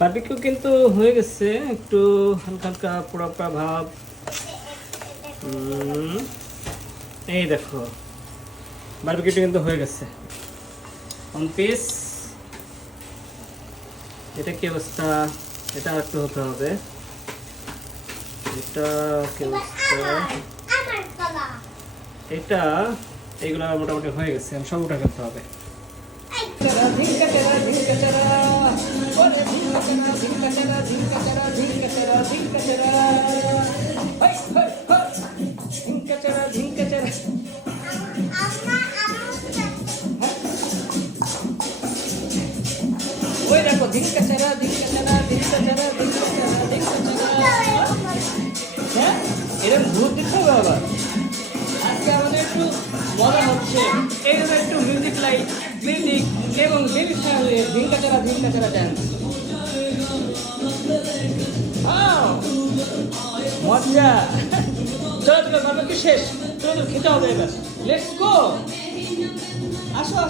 Barbecue কিন্তু হয়ে গেছে, একটু হালকা হালকা পোড়া পোড়া ভাব। এই দেখো বারবিকিউটা কিন্তু হয়ে গেছে। On piece. এটা কি অবস্থা? এটা আর একটু হতে হবে। এটা কি অবস্থা? এটা এইগুলো মোটামুটি হয়ে গেছে, সব উঠে ফেলতে হবে। ওই দেখো ধিঙ্কা চারা ধিঙ্কা চারা ধিঙ্কা চারা ধিঙ্কা চারা ধিঙ্কা চারা। হ্যাঁ, এরকম ভূত দিতে হবে আবার। আজকে আমাদের একটু মজা হচ্ছে, এই জন্য একটু মিউজিক লাইট মিউজিক এবং বেবির সঙ্গে ধিঙ্কা চারা ডান্স। মজা। চলো চলো, গল্প কি শেষ? চলো খেতে হবে এবার। Let's go. আসো।